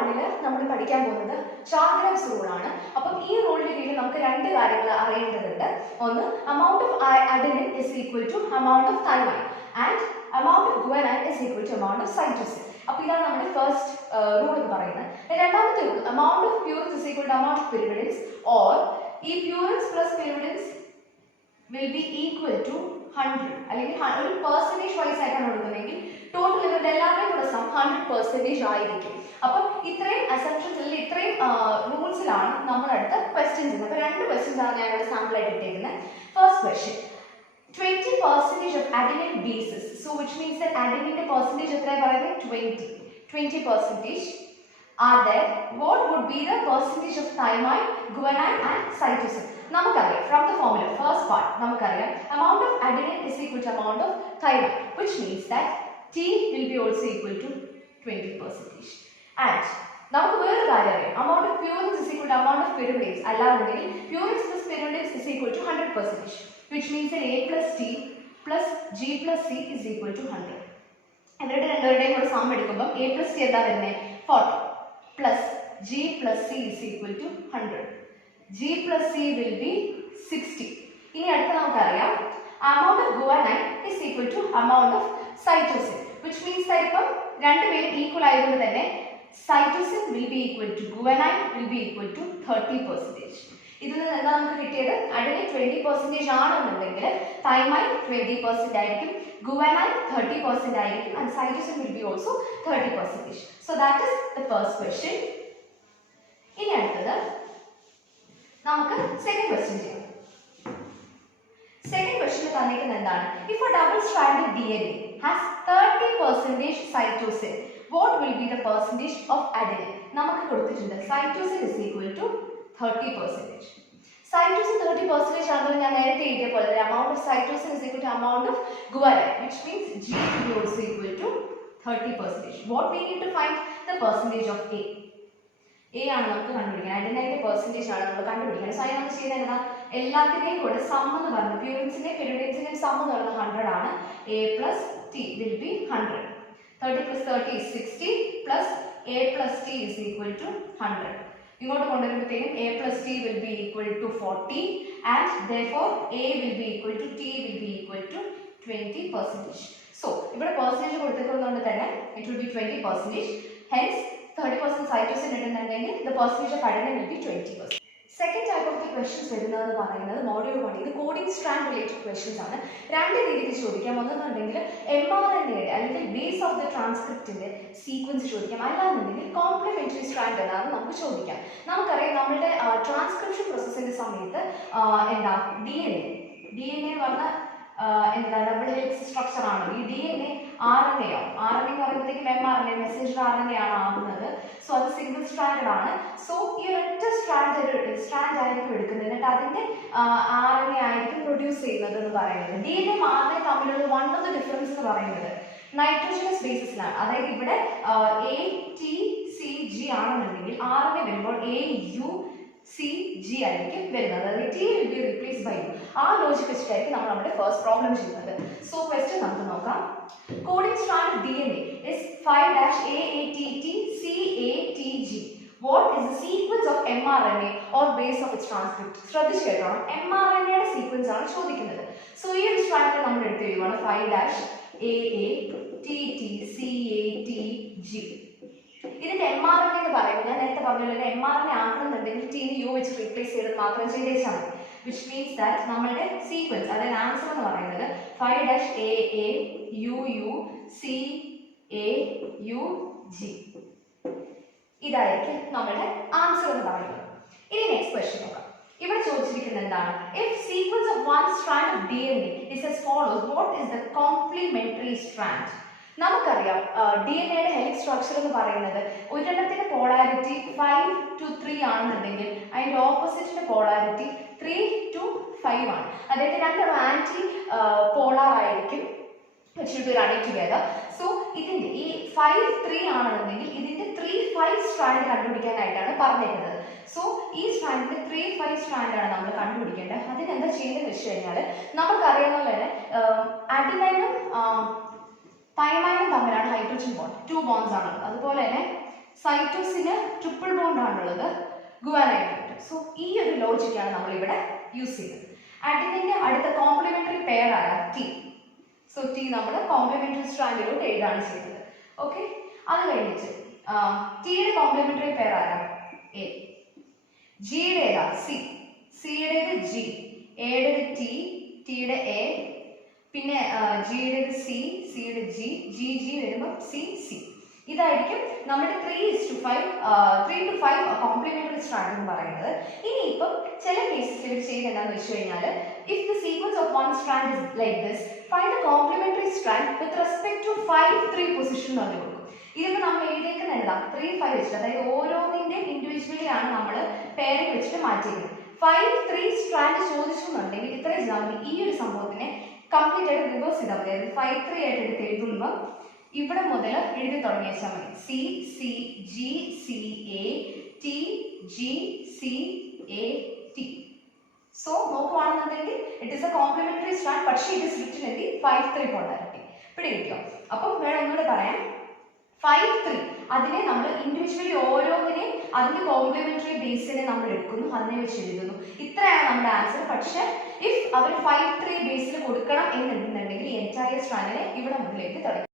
1 നമ്മൾ പഠിക്കാൻ പോകുന്നത് ചാർഗ്രാഫ്സ് റൂൾ ആണ്. അപ്പം ഈ റൂളിന് കീഴിൽ നമുക്ക് രണ്ട് കാര്യങ്ങൾ അറിയേണ്ടതുണ്ട്. ഒന്ന്, amount of adenine is equal to amount of thymine and amount of guanine is equal to amount of cytosine. അപ്പോൾ ഇതാണ് നമ്മുടെ ഫസ്റ്റ് റൂൾ എന്ന് പറയുന്നത്. രണ്ടാമത്തെ rule, amount of purines is equal to amount of pyrimidines, or ഈ purines plus pyrimidines will be equal to 100, അല്ലെങ്കിൽ ഒരു percentage vice ആയിട്ടാണ് കൊടുക്കുന്നതെങ്കിൽ ടോട്ടൽ ഇവരുടെ എല്ലാവരുടെയും കൂടെ സം 100% ആയിരിക്കും. അപ്പം ഇത്രയും അസംപ്ഷൻസ് അല്ലെങ്കിൽ ഇത്രയും റൂൾസിലാണ് നമ്മൾ അടുത്ത ക്വസ്റ്റ്യൻസ് ചെയ്യുന്നത്. അപ്പോൾ രണ്ട് ക്വസ്റ്റ്യൻസ് ആണ് ഞാൻ ഇവിടെ സാമ്പിൾ ആയിട്ട് ഇട്ടേക്കുന്നത്. First question, 20% of adenine bases, so which means that adenine percentage എത്രയാണ് പറയുന്നത്? 20% are there. What would be the percentage of thymine, guanine and cytosine? നമുക്കറിയാം from the formula, first part നമുക്കറിയാം amount of adenine is equal to amount of thymine, which means that T will be also equal to 20%. And നമുക്ക് വേറൊരു കാര്യം അറിയാം, amount of purines is equal to amount of pyrimidines. അല്ലാതെങ്കിൽ purines plus pyrimidines is equal to 100%, which means that A plus T plus G plus C is equal to 100. ഇവരുടെ രണ്ടുപേരുടെയും കൂടെ some എടുക്കുമ്പോൾ A plus T എന്താ വരുന്നത്? 40 plus G plus C is equal to 100. G plus C will be 60. ഇനി അടുത്ത നമുക്കറിയാം amount of guanine is equal to amount of cytosine, which means that ഇപ്പം രണ്ടുപേരും ഈക്വൽ ആയതുകൊണ്ട് തന്നെ cytosine will be equal to guanine will be equal to 30%. ഇതിൽ നിന്ന് എന്താ നമുക്ക് കിട്ടിയത്? adenine 20% ആണെന്നുണ്ടെങ്കിൽ thymine 20% ആയിരിക്കും, guanine 30% ആയിരിക്കും, and cytosine will be also 30%. So that is the first question. ഇനി അടുത്തത് നമുക്ക് സെക്കൻഡ് ക്വസ്റ്റ്യൻ ചെയ്യാം. സെക്കൻഡ് ക്വസ്റ്റ്യൻ തന്നിരിക്കുന്നത് എന്താണ്? If a double stranded DNA has 30% cytosine, what will be the percentage of adenine? നമുക്ക് കൊടുത്തിട്ടുണ്ട് cytosine is equal to 30%. Cytosine 30% ആണെന്ന് ഞാൻ നേരത്തെ എഴുതിയ പോലെ amount of cytosine is equal to amount of guanine, which means G will be also equal to 30%. What we need to find? The percentage of A. A ആണ് നമുക്ക് കണ്ടുപിടിക്കാൻ, adenine percentage ആണ് നമ്മൾ കണ്ടുപിടിക്കാൻ. സോ അതിന് നമ്മൾ ചെയ്യുന്നത് എന്താ? എല്ലാത്തിന്റെയും കൂടെ സം എന്ന് പറഞ്ഞു, പ്യൂരിൻസിന്റെയും pyrimidinesiന്റെയും സം എന്ന് പറയുന്നത് 100 ആണ്. A plus T will be 100. 30 plus 30 is 60 plus A plus T is equal to 100. ഇങ്ങോട്ട് കൊണ്ടുവരുമ്പോഴത്തേക്കും A plus T will be equal to 40, and therefore A will be equal to T will be equal to 20%. So ഇവിടെ percentage കൊടുത്തിട്ടുള്ളതുകൊണ്ട് തന്നെ it will be 20%. Hence 30% cytosine ഇടുന്നുണ്ടെങ്കിൽ the percentage of adenine will be 20%. Second type of the questions വരുന്നതെന്ന് പറയുന്നത് module 1 ഇത് coding strand related questions ആണ്. രണ്ട് രീതിയിൽ ചോദിക്കാം. ഒന്നെന്നുണ്ടെങ്കിൽ mRNA അല്ലെങ്കിൽ ബേസ് ഓഫ് ദ ട്രാൻസ്ക്രിപ്റ്റിന്റെ സീക്വൻസ് ചോദിക്കാം, അല്ലാന്നുണ്ടെങ്കിൽ കോംപ്ലിമെന്ററി സ്ട്രാൻഡ് എന്നാണ് നമുക്ക് ചോദിക്കാം. നമുക്കറിയാം നമ്മളുടെ ട്രാൻസ്ക്രിപ്ഷൻ പ്രോസസ്സിന്റെ സമയത്ത് എന്താ DNA പറഞ്ഞ എന്താ ഡബിൾ ഹെലിക്സ് സ്ട്രക്ചർ ആണ്. ഈ DNA RNA എന്ന് പറയുമ്പോഴത്തേക്കും mRNA മെസ്സേജർ RNA ആണ് ആകുന്നത്. സോ അത് സിംഗിൾ സ്ട്രാൻഡഡ് ആണ്. സോ ഈ ഒരൊറ്റ സ്ട്രാൻഡ് ആയിരിക്കും എടുക്കുന്നത്, എന്നിട്ട് അതിന്റെ RNA ആയിരിക്കും പ്രൊഡ്യൂസ് ചെയ്യുന്നത് എന്ന് പറയുന്നത്. DNA RNA തമ്മിലുള്ള വൺ ഓഫ് ദ ഡിഫറൻസ് എന്ന് പറയുന്നത് നൈട്രോജനസ് ബേസിസിലാണ്. അതായത് ഇവിടെ ATCG ആണെന്നുണ്ടെങ്കിൽ RNA വരുമ്പോൾ AUCG ആയിരിക്കും വരുന്നത്, അതായത് T will be replaced by U. ആ ലോജിക് വെച്ചിട്ടായിരിക്കും നമ്മൾ നമ്മുടെ ഫസ്റ്റ് പ്രോബ്ലം ചെയ്യുന്നത്. സോ ക്വസ്റ്റ്യൻ നമുക്ക് നോക്കാം. Coding strand of DNA is 5-AATTCATG. What is the sequence of mRNA or base of its transcript? ശ്രദ്ധിച്ചു കേട്ടോണം, mRNA യുടെ സീക്വൻസ് ആണ് ചോദിക്കുന്നത്. സോ ഈ ഒരു സ്ട്രാൻഡ് നമ്മൾ എടുത്ത് എഴുതുകയാണ് 5-AATTCATG. ഇതിന്റെ mRNA എന്ന് പറയുന്നത് ഞാൻ നേരത്തെ പറഞ്ഞല്ലോ, mRNA ആക്കണമെന്നുണ്ടെങ്കിൽ T ന് U വെച്ച് റീപ്ലേസ് ചെയ്തത് മാത്രം ചെയ്തേച്ചാൽ മതി. which means that നമ്മളുടെ സീക്വൻസ്, അതായത് ആൻസർ എന്ന് പറയുന്നത് 5-AAUUCAUG ഇതായിരിക്കും നമ്മളുടെ ആൻസർ എന്ന് പറയുന്നത്. ഇനി നെക്സ്റ്റ് ക്വസ്റ്റ്യൻ നോക്കാം. ഇവിടെ ചോദിച്ചിരിക്കുന്നത് എന്താണ്? If sequence of one strand of DNA is as follows, what is the complementary strand? നമുക്കറിയാം DNA യുടെ ഹെലിക്സ് സ്ട്രക്ചർ എന്ന് പറയുന്നത് ഒരെണ്ണത്തിന്റെ പോളാരിറ്റി 5 to 3 ആണെന്നുണ്ടെങ്കിൽ അതിന്റെ ഓപ്പോസിറ്റിന്റെ പോളാരിറ്റി 3 to 5 ആണ്. അതായത് രണ്ടും ആന്റി പോളാർ ആയിരിക്കും, which will be running together. So ഇതിന്റെ ഈ 5-3 ആണെന്നുണ്ടെങ്കിൽ ഇതിന്റെ 3-5 സ്ട്രാൻഡ് കണ്ടുപിടിക്കാനായിട്ടാണ് പറഞ്ഞിരിക്കുന്നത്. സോ ഈ സ്ട്രാൻഡിന്റെ 3-5 സ്ട്രാൻഡ് ആണ് നമ്മൾ കണ്ടുപിടിക്കേണ്ടത്. അതിനെന്താ ചെയ്യുന്നത് വെച്ച് കഴിഞ്ഞാൽ നമുക്കറിയാവുന്ന പോലെ അഡിനൈനും തൈമൈനും തമ്മിലാണ് ഹൈഡ്രോജൻ ബോണ്ട്, 2 ബോൺസ് ആണ്. അതുപോലെ തന്നെ സൈറ്റോസിന് ട്രിപ്പിൾ ബോണ്ട് ആണുള്ളത്, ഗുവാനൈനായിട്ട്. സോ ഈ ഒരു ലോജിക്കാണ് നമ്മൾ ഇവിടെ യൂസ് ചെയ്യുന്നത്. അഡിനിന്റെ അടുത്ത കോംപ്ലിമെന്ററി പെയർ ആരാ? ടി. സോ ടി നമ്മൾ കോംപ്ലിമെന്ററി സ്ട്രാൻഡിലോട്ട് എഴുതാണ് ചെയ്യുന്നത്. ഓക്കെ, അത് കഴിഞ്ഞിട്ട് ടിയുടെ കോംപ്ലിമെന്ററി പെയർ ആരാ? എ. ജിയുടെ ഏതാ? സി. സിയുടേത് ജി, എയുടേത് ടി, ടിയുടെ എ, പിന്നെ ജിയുടേത് സി, സിയുടെ ജി, ജി ജി വരുമ്പോൾ സി സി. ഇതായിരിക്കും നമ്മുടെ 3 to 5 കോംപ്ലിമെന്ററി സ്ട്രാൻഡ് എന്ന് പറയുന്നത്. ഇനിയിപ്പം ചില കേസസിൽ ഇവർ ചെയ്യുന്നത് എന്താണെന്ന് വെച്ച് കഴിഞ്ഞാൽ, if the sequence of one strand is like this, find the complementary strand with respect to 5 3 position എന്ന് പറഞ്ഞു കൊടുക്കും. ഇതിന് നമ്മൾ എഴുതിയേക്കുന്ന എന്താ? 3 5 വെച്ചിട്ട്, അതായത് ഓരോന്നിന്റെ ഇൻഡിവിജ്വലി ആണ് നമ്മൾ പേരിൽ വെച്ചിട്ട് മാറ്റിയിരിക്കുന്നത്. 5 3 സ്ട്രാൻഡ് ചോദിച്ചു എന്നുണ്ടെങ്കിൽ ഇത്രയും ചെയ്താൽ മതി. ഈ ഒരു സംഭവത്തിനെ കംപ്ലീറ്റ് ആയിട്ട് റിവേഴ്സ് ചെയ്താൽ മതി. അതായത് 5 3 ആയിട്ട് എടുത്ത് എഴുതുമ്പോൾ ഇവിടെ മുതൽ എഴുതി തുടങ്ങി വെച്ചാൽ മതി. C C G C A T G C A T. So നോക്കുവാണെന്നുണ്ടെങ്കിൽ it is a complementary strand, പക്ഷേ it is written in the 5 3 polarity. പിടികിട്ടിയോ? അപ്പം വേണം ഒന്നുകൂടെ പറയാം. 5 3 അതിനെ നമ്മൾ ഇൻഡിവിജ്വലി ഓരോന്നിനെയും അതിന്റെ കോംപ്ലിമെന്ററി ബേസിനെ നമ്മൾ എടുക്കുന്നു, അതിനെ വെച്ച് എഴുതുന്നു. ഇത്രയാണ് നമ്മുടെ ആൻസർ. പക്ഷെ ഇഫ് അവർ 5 3 ബേസിൽ കൊടുക്കണം എന്നുണ്ടെങ്കിൽ എൻറ്റയർ സ്ട്രാൻഡിനെ ഇവിടെ മുതലേക്ക് തുടങ്ങി.